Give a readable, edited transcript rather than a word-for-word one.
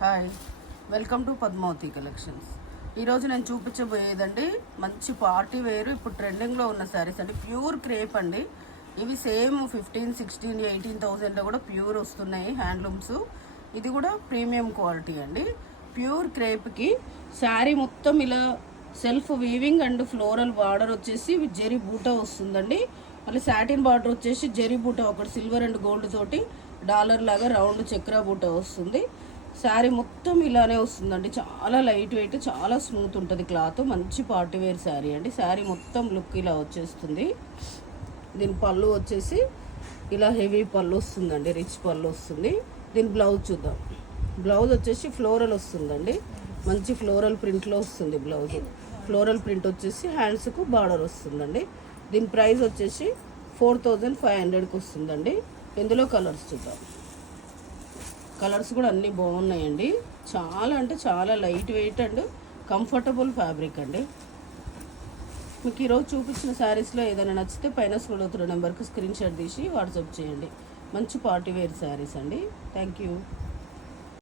Hi, welcome to Padmavati collections. ఈరోజు నేను చూపించబోయేదండి మంచి పార్టీ వేరు ఇప్పుడు ట్రెండింగ్లో ఉన్న శారీస్ అండి. ప్యూర్ క్రేప్ అండి. ఇవి సేమ్ 15, 16, 18,000లో కూడా ప్యూర్ వస్తున్నాయి హ్యాండ్లూమ్స్. ఇది కూడా ప్రీమియం క్వాలిటీ అండి. ప్యూర్ క్రేప్కి శారీ మొత్తం ఇలా self weaving and floral border వచ్చేసి జెరీ బూటా వస్తుందండి. మళ్ళీ సాటిన్ బార్డర్ వచ్చేసి జెరీ బూటా ఒకటి సిల్వర్ అండ్ గోల్డ్ తోటి డాలర్ లాగా రౌండ్ చక్రా బూటా వస్తుంది. శారీ మొత్తం ఇలానే వస్తుందండి. చాలా లైట్ వెయిట్, చాలా స్మూత్ ఉంటుంది క్లాత్. మంచి పార్టీ వేర్ శారీ అండి. శారీ మొత్తం లుక్ ఇలా వచ్చేస్తుంది. దీని పళ్ళు వచ్చేసి ఇలా హెవీ పళ్ళు వస్తుందండి, రిచ్ పళ్ళు వస్తుంది. దీని బ్లౌజ్ చూద్దాం. బ్లౌజ్ వచ్చేసి ఫ్లోరల్ వస్తుందండి. మంచి ఫ్లోరల్ ప్రింట్లో వస్తుంది బ్లౌజ్. ఫ్లోరల్ ప్రింట్ వచ్చేసి హ్యాండ్స్కు బార్డర్ వస్తుందండి. దీని ప్రైస్ వచ్చేసి 4,500కి వస్తుందండి. ఇందులో కలర్స్ చూద్దాం. కలర్స్ కూడా అన్నీ బాగున్నాయండి. చాలా అంటే చాలా light weight and comfortable fabric అండి. మీకు ఈరోజు చూపించిన శారీస్లో ఏదైనా నచ్చితే పైన స్క్రోల్ అవుతున్న నెంబర్కి స్క్రీన్ షాట్ తీసి వాట్సాప్ చేయండి. మంచి పార్టీ వేర్ శారీస్ అండి. Thank you.